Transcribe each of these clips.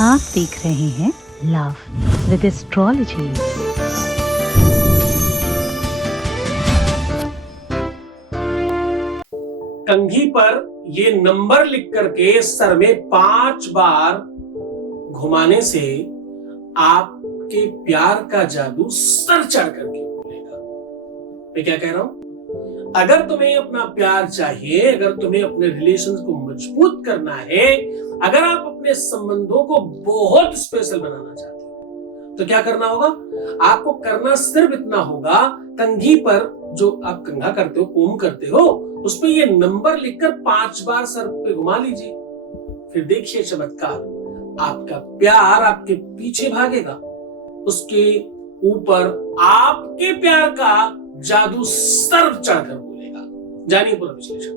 आप देख रहे हैं लव विद एस्ट्रोलॉजी। कंघी पर ये नंबर लिख करके सर में 5 बार घुमाने से आपके प्यार का जादू सर चढ़ करके बोलेगा। मैं क्या कह रहा हूं? अगर तुम्हें अपना प्यार चाहिए, अगर तुम्हें अपने रिलेशंस को मजबूत करना है, अगर आप अपने संबंधों को बहुत स्पेशल बनाना चाहते हो, तो क्या करना होगा? आपको करना सिर्फ इतना होगा, कंघी पर जो आप कंघा करते हो, कोम करते हो, उस पे ये नंबर लिखकर 5 बार सर पे घुमा लीजिए। फिर देखिए चमत्कार, आपका प्यार आपके पीछे भागेगा, उसके ऊपर आपके प्यार का जादू सर चढ़कर बोलेगा। जानिए पूरा विश्लेषण।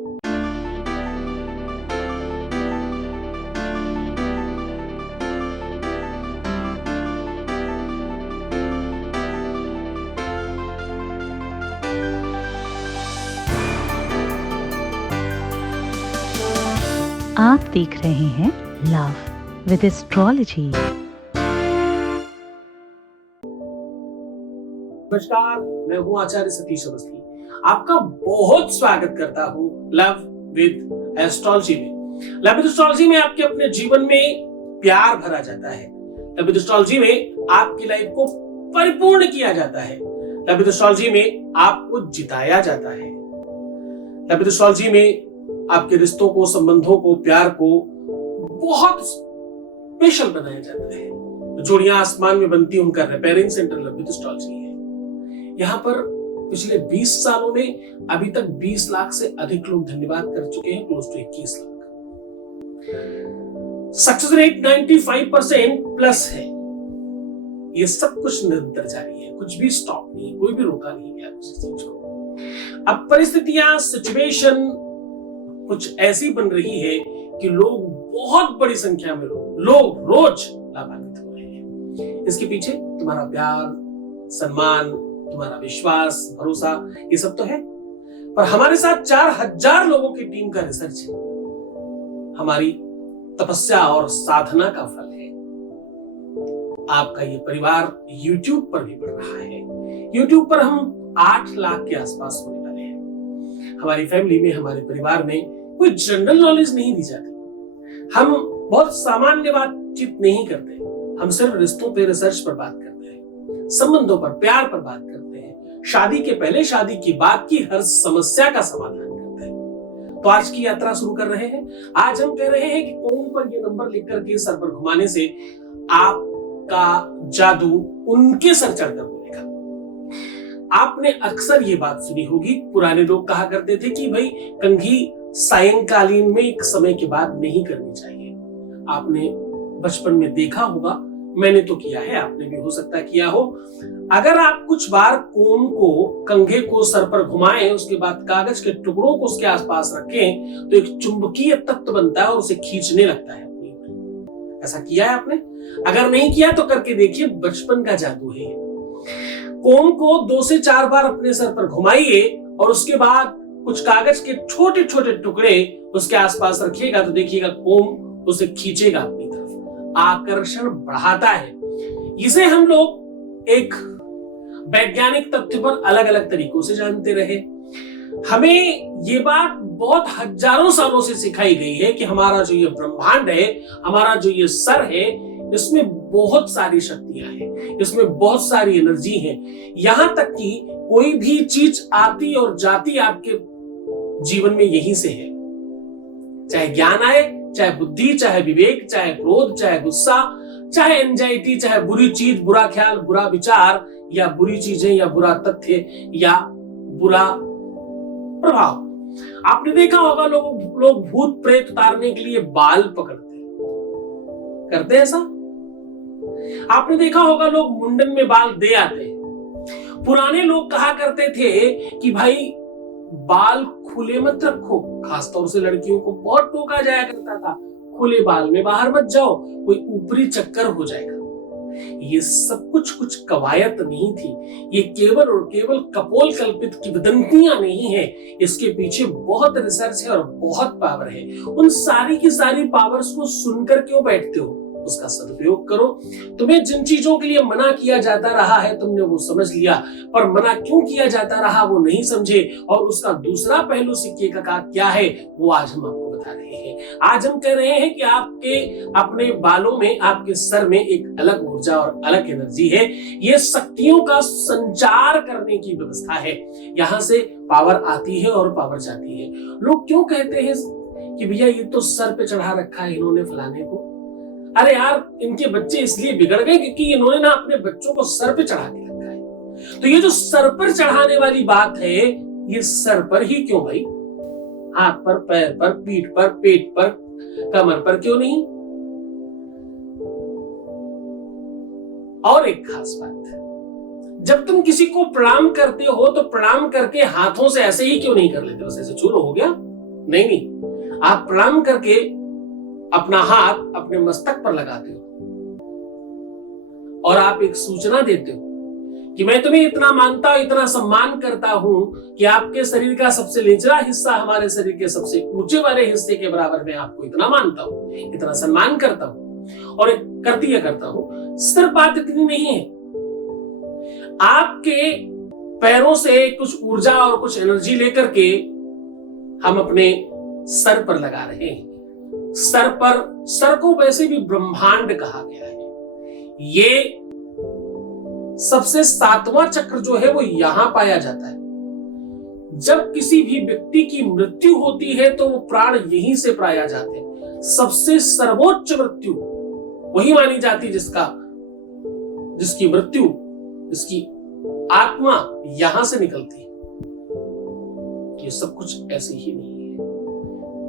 आप देख रहे हैं लव विद एस्ट्रोलॉजी। नमस्कार, मैं हूं आचार्य सतीश अवस्थी। आपका बहुत स्वागत करता हूं लव विद एस्ट्रोलॉजी में। लव विद एस्ट्रोलॉजी में आपके अपने जीवन में प्यार भरा जाता है। लव विद एस्ट्रोलॉजी में आपकी लाइफ को परिपूर्ण किया जाता है। लव विद एस्ट्रोलॉजी में आपको जिताया जाता है। लव विद एस्ट्रोलॉजी में आपके रिश्तों को, संबंधों को, प्यार को बहुत स्पेशल बनाया जाता है। जोड़ियां आसमान में बनती उनका repairing centre love with astrology है। यहाँ पर पिछले 20 सालों में अभी तक 20 लाख से अधिक लोग धन्यवाद कर चुके हैं, close to 21 lakh. Success rate 95% plus है। ये सब कुछ निरंतर जारी है, कुछ भी स्टॉप नहीं, कोई भी रोका नहीं गया किसी चीज को। अब परिस्थितियां, सिचुएशन कुछ ऐसी बन रही है कि लोग, बहुत बड़ी संख्या में लोग रोज लाभान्वित हो रहे हैं। इसके पीछे तुम्हारा प्यार, सम्मान, तुम्हारा विश्वास, भरोसा, ये सब तो है, पर हमारे साथ 4000 लोगों की टीम का रिसर्च है। हमारी तपस्या और साधना का फल है। आपका ये परिवार YouTube पर भी बढ़ रहा है। YouTube पर हम 8 लाख के आसपास होने वाले हैं। हमारी फैमिली में, हमारे परिवार में कोई जनरल नॉलेज नहीं दी जाती। हम बहुत सामान्य बातचीत नहीं करते। हम सिर्फ रिश्तों पे, रिसर्च पर बात करते हैं, संबंधों पर, प्यार पर बात करते हैं, शादी के पहले, शादी के बाद की हर समस्या का समाधान करते हैं। तो आज की यात्रा शुरू कर रहे हैं। आज हम कह रहे हैं कि कोम पर ये नंबर लिख करके सर पर घुमाने से आपका जादू उनके सर चढ़कर बोलेगा। आपने अक्सर ये बात सुनी होगी, पुराने लोग कहा करते थे कि भाई कंघी सायंकालीन में एक समय के बाद नहीं करनी चाहिए। आपने बचपन में देखा होगा, मैंने तो किया है, आपने भी हो सकता है किया हो। अगर आप कुछ बार कोम को, कंघे को सर पर घुमाएं, उसके बाद कागज के टुकड़ों को उसके आसपास रखें, तो एक चुंबकीय तत्व बनता है और उसे खींचने लगता है अपनी ओर। ऐसा किया है आपने? अगर नहीं किया तो करके देखिए, बचपन का जादू है। कोम को 2 से 4 बार अपने सर पर घुमाइए और उसके बाद कुछ कागज के छोटे छोटे टुकड़े उसके आसपास रखिएगा, तो देखिएगा कोम उसे खींचेगा अपनी तरफ, आकर्षण बढ़ाता है। इसे हम लोग एक वैज्ञानिक तथ्य पर अलग अलग तरीकों से जानते रहे। हमें ये बात बहुत हजारों सालों से सिखाई गई है कि हमारा जो ये ब्रह्मांड है, हमारा जो ये सर है, इसमें बहुत सारी शक्तियां हैं, इसमें बहुत सारी एनर्जी है। यहां तक कि कोई भी चीज आती और जाती आपके जीवन में यही से है। चाहे ज्ञान आए, चाहे बुद्धि, चाहे विवेक, चाहे क्रोध, चाहे गुस्सा, चाहे एंजाइटी, चाहे बुरी चीज, बुरा ख्याल, बुरा विचार, या बुरी चीजें, या बुरा तथ्य, या बुरा प्रभाव। आपने देखा होगा लोग भूत प्रेत उतारने के लिए बाल पकड़ते हैं, करते हैं ऐसा? आपने देखा होगा लोग मुंडन में बाल दे आते हैं। पुराने लोग कहा करते थे कि भाई बाल खुले मत रखो, खासतौर से लड़कियों को बहुत टोका जाया करता था, खुले बाल में बाहर मत जाओ, कोई ऊपरी चक्कर हो जाएगा। ये सब कुछ कवायत नहीं थी। ये केवल और केवल कपोल कल्पित किंवदंतियां नहीं है। इसके पीछे बहुत रिसर्च है और बहुत पावर है। उन सारी की सारी पावर्स को सुनकर क्यों बैठते हो? उसका सदुपयोग करो। तुम्हें जिन चीजों के लिए मना किया जाता रहा है तुमने वो समझ लिया, पर मना क्यों किया जाता रहा वो नहीं समझे, और उसका दूसरा पहलू सिक्के का क्या है वो आज हम आपको बता रहे हैं। आज हम कह रहे हैं कि आपके अपने बालों में, आपके सर में एक अलग ऊर्जा और अलग एनर्जी है। ये शक्तियों का संचार करने की व्यवस्था है। यहां से पावर आती है और पावर जाती है। लोग क्यों कहते हैं कि भैया ये तो सर पे चढ़ा रखा है इन्होंने फलाने को। अरे यार, इनके बच्चे इसलिए बिगड़ गए क्योंकि इन्होंने ना अपने बच्चों को सर पे चढ़ा के रखा है। तो ये जो सर पर चढ़ाने वाली बात है, ये सर पर ही क्यों भाई? हाथ पर, पैर पर, पीठ पर, पेट पर, कमर पर क्यों नहीं? और एक खास बात, जब तुम किसी को प्रणाम करते हो तो प्रणाम करके हाथों से ऐसे ही क्यों नहीं कर लेते? बस ऐसे छूलो हो गया? नहीं, आप प्रणाम करके अपना हाथ अपने मस्तक पर लगाते हो और आप एक सूचना देते हो कि मैं तुम्हें इतना मानता हूं, इतना सम्मान करता हूं कि आपके शरीर का सबसे निचला हिस्सा हमारे शरीर के सबसे ऊंचे वाले हिस्से के बराबर में आपको इतना मानता हूं, इतना सम्मान करता हूं और कर दिया करता हूं। सिर्फ बात इतनी नहीं है, आपके पैरों से कुछ ऊर्जा और कुछ एनर्जी लेकर के हम अपने सर पर लगा रहे हैं। सर को वैसे भी ब्रह्मांड कहा गया है। ये सबसे 7वां चक्र जो है वो यहां पाया जाता है। जब किसी भी व्यक्ति की मृत्यु होती है तो वो प्राण यहीं से पाया जाते हैं। सबसे सर्वोच्च मृत्यु वही मानी जाती है जिसकी मृत्यु, जिसकी आत्मा यहां से निकलती है। ये सब कुछ ऐसे ही नहीं है,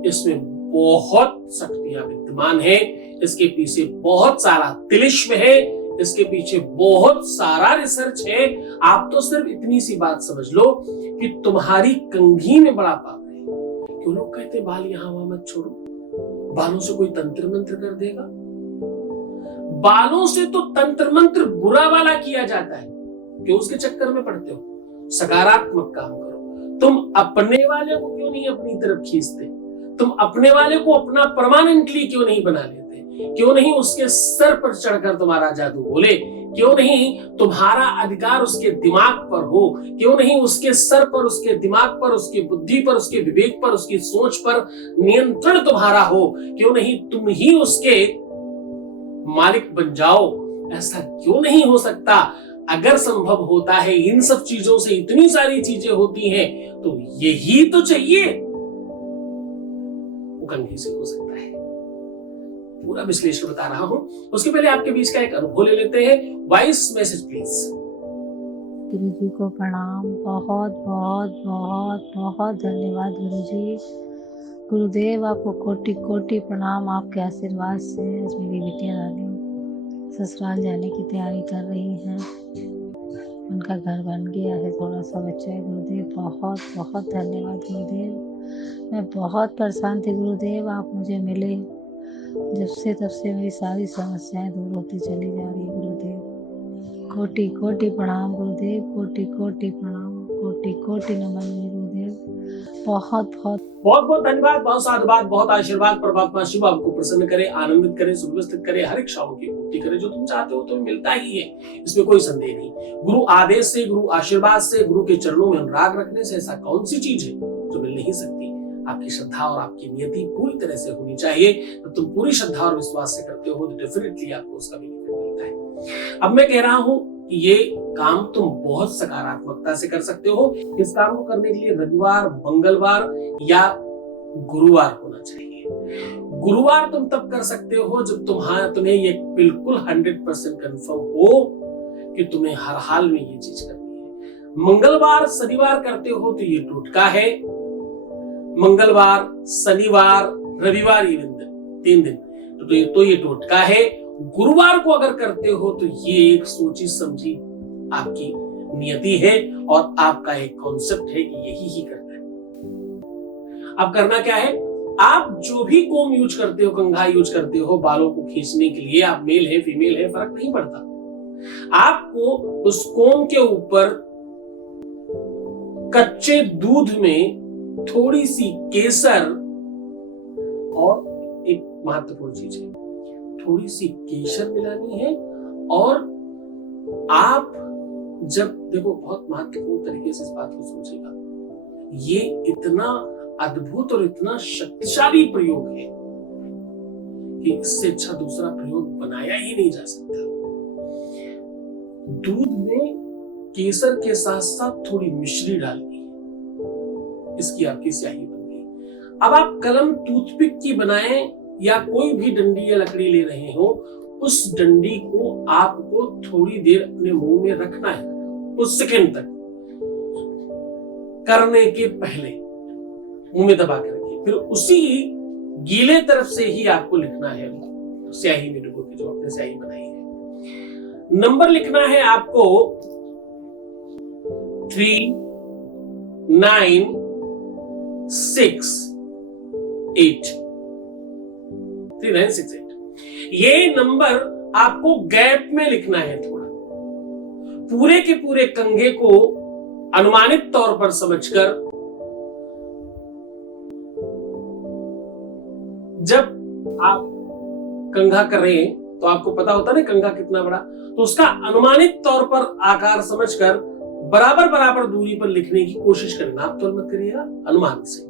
इसमें बहुत शक्तियां विद्यमान है, इसके पीछे बहुत सारा तिलिस्म है, इसके पीछे बहुत सारा रिसर्च है। आप तो सिर्फ इतनी सी बात समझ लो कि तुम्हारी कंघी में बड़ा पावर है। क्यों लोग कहते बाल यहां वहां मत छोड़ो, बालों से कोई तंत्र मंत्र कर देगा। बालों से तो तंत्र मंत्र बुरा वाला किया जाता है, क्यों उसके चक्कर में पड़ते हो? सकारात्मक काम करो। तुम अपने वाले को क्यों नहीं अपनी तरफ खींचते? तुम अपने वाले को अपना परमानेंटली क्यों नहीं बना लेते? क्यों नहीं उसके सर पर चढ़कर तुम्हारा जादू बोले? क्यों नहीं तुम्हारा अधिकार उसके दिमाग पर हो? क्यों नहीं उसके सर पर, उसके दिमाग पर, उसकी बुद्धि पर, उसके विवेक पर, उसकी सोच पर नियंत्रण तुम्हारा हो? क्यों नहीं तुम ही उसके मालिक बन जाओ? ऐसा क्यों नहीं हो सकता? अगर संभव होता है, इन सब चीजों से इतनी सारी चीजें होती हैं, तो यही तो चाहिए। वो कंघी से हो सकता है। पूरा विश्लेषण बता रहा हूं, उसके पहले आपके बीच का एक अनुभव ले लेते हैं। Voice message please. गुरु जी को प्रणाम, बहुत बहुत बहुत बहुत धन्यवाद गुरु जी। गुरुदेव आपको कोटि कोटि प्रणाम। आपके आशीर्वाद से आज मेरी बिटिया रानी ससुराल जाने की तैयारी कर रही हैं। उनका घर बन गया है, थोड़ा सा बच्चा है। गुरुदेव बहुत बहुत धन्यवाद गुरुदेव। मैं बहुत परेशान थी गुरुदेव, आप मुझे मिले। जब से तब से मेरी सारी समस्याएं दूर होती चली जा रही है गुरुदेव। कोटि कोटि प्रणाम गुरुदेव, कोटि कोटि प्रणाम, कोटि कोटि नमन गुरुदेव। बहुत बहुत बहुत बहुत धन्यवाद, बहुत साधुवाद, बहुत आशीर्वाद। परमात्मा शिव आपको प्रसन्न करे, आनंदित करे, सुव्यवस्थित करे, हर इच्छाओं की पूर्ति करे। जो तुम चाहते हो तुम्हें मिलता ही है, इसमें कोई संदेह नहीं। गुरु आदेश से, गुरु आशीर्वाद से, गुरु के चरणों में अनुराग रखने से ऐसा कौन सी चीज है जो मिल नहीं सकती? आपकी श्रद्धा और आपकी नियति पूरी तरह से होनी चाहिए। जब तुम पूरी श्रद्धा और विश्वास से करते हो तो डेफिनेटली आपको उसका बेनिफिट मिलता है। अब मैं कह रहा हूं कि ये काम तुम बहुत सकारात्मकता से कर सकते हो। इस काम को करने के लिए रविवार, मंगलवार या गुरुवार होना चाहिए। गुरुवार तुम तब कर सकते हो जब तुम्हें ये बिल्कुल 100% कंफर्म हो कि तुम्हें हर हाल में ये चीज करनी है। मंगलवार, शनिवार करते हो तो ये टोटका है। मंगलवार, शनिवार, रविवार, ये 3 दिन तो ये टोटका है। गुरुवार को अगर करते हो तो ये एक सोची समझी आपकी नियति है और आपका एक कॉन्सेप्ट है कि यही ही करना है। अब करना क्या है? आप जो भी कोम यूज करते हो, कंघा यूज करते हो बालों को खींचने के लिए, आप मेल है फीमेल है फर्क नहीं पड़ता। आपको उस कोम के ऊपर कच्चे दूध में थोड़ी सी केसर और एक महत्वपूर्ण चीज है, थोड़ी सी केसर मिलानी है। और आप जब देखो, बहुत महत्वपूर्ण तरीके से इस बात को सोचिएगा, ये इतना अद्भुत और इतना शक्तिशाली प्रयोग है कि इससे अच्छा दूसरा प्रयोग बनाया ही नहीं जा सकता। दूध में केसर के साथ साथ थोड़ी मिश्री डालनी है, इसकी आपकी स्याही बन गई। अब आप कलम टूथपिक की बनाएं या कोई भी डंडी या लकड़ी ले रहे हो, उस डंडी को आपको थोड़ी देर अपने मुंह में रखना है, कुछ सेकंड तक, करने के पहले मुंह में दबा के रखिए। फिर उसी गीले तरफ से ही आपको लिखना है स्याही में डुबो के, जो आपने स्याही बनाई है। नंबर लिखना है आपको 3, 9, 6, 8। 3, 9, 6, 8। ये नंबर आपको गैप में लिखना है थोड़ा। पूरे के पूरे कंघे को अनुमानित तौर पर समझकर, जब आप कंघा कर रहे हैं तो आपको पता होता है ना कंघा कितना बड़ा, तो उसका अनुमानित तौर पर आकार समझकर बराबर बराबर दूरी पर लिखने की कोशिश करना। आप तौल मत करिएगा, अनुमान से।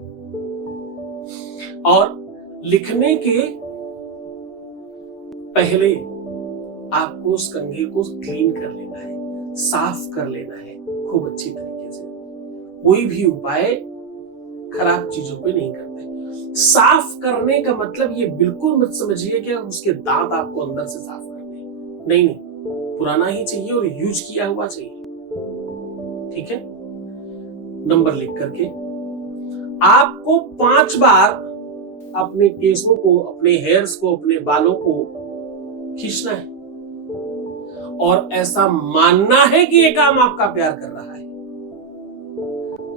और लिखने के पहले आपको उस कंघे को क्लीन कर लेना है, साफ कर लेना है खूब अच्छी तरीके से। कोई भी उपाय खराब चीजों पे नहीं करते। साफ करने का मतलब ये बिल्कुल मत समझिए कि उसके दांत आपको अंदर से साफ करने, नहीं नहीं, पुराना ही चाहिए और यूज किया हुआ चाहिए। ठीक है, नंबर लिख करके आपको 5 बार अपने केसों को, अपने हेयर्स को, अपने बालों को खींचना है और ऐसा मानना है कि ये काम आपका प्यार कर रहा है।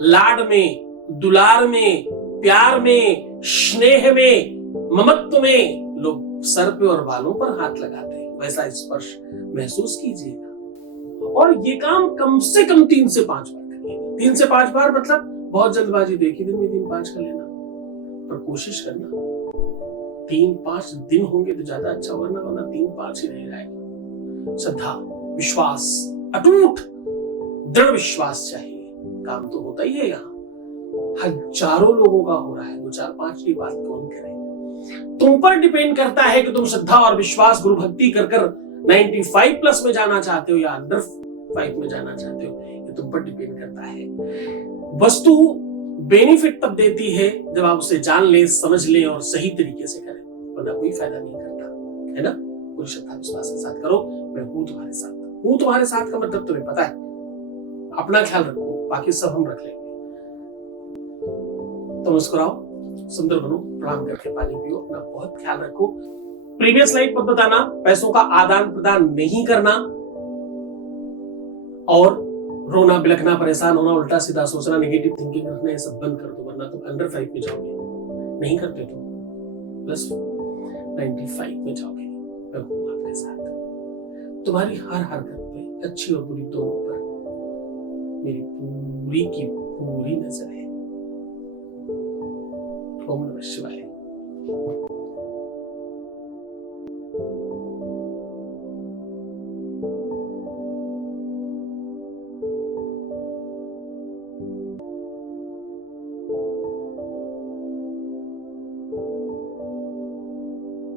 लाड में, दुलार में, प्यार में, स्नेह में, ममत्व में लोग सर पे और बालों पर हाथ लगाते हैं, वैसा स्पर्श महसूस कीजिएगा। और ये काम कम से कम 3 से 5 बार करिए। 3 से 5 बार मतलब बहुत जल्दबाजी तो एक ही दिन में 3-5 कर लेना, पर कोशिश करना 3-5 दिन होंगे तो ज्यादा अच्छा, वरना 3-5 ही रह जाएगा। श्रद्धा, विश्वास, अटूट दृढ़ विश्वास चाहिए। काम तो होता ही है, यहाँ हजारों लोगों का हो रहा है, 2-4-5 की बात कौन करे। तुम पर डिपेंड करता है कि तुम श्रद्धा और विश्वास, गुरु भक्ति कर 95+ में जाना चाहते हो या अंडर 5 में जाना चाहते हो, ये तुम पर डिपेंड करता है। वस्तु बेनिफिट तब देती है जब आप उसे जान ले, समझ ले और सही तरीके से करें, वरना कोई फायदा नहीं करता, है ना। पूरी श्रद्धा विश्वास के साथ करो। मैं हूं तुम्हारे साथ। हूं तुम्हारे साथ का मतलब तुम्हें पता है। अपना ख्याल रखो, बाकी सब हम रख लेंगे। तो मुस्कुराओ, सुंदर बनो, प्रणाम करके पानी पियो, अपना बहुत ख्याल रखो। प्रीवियस लाइफ पर बताना, पैसों का आदान प्रदान नहीं करना और रोना, बिलखना, परेशान होना, उल्टा सीधा सोचना, नेगेटिव थिंकिंग रखना, ये सब बंद कर दो, वरना तुम अंडर 5 में जाओगे। नहीं करते तो प्लस 95 में जाओगे। मैं हूं आपके साथ। तुम्हारी हर हरकत पे, अच्छी और बुरी दोनों पर, मेरी पूरी की पूरी नजर है। ओम नमः शिवाय।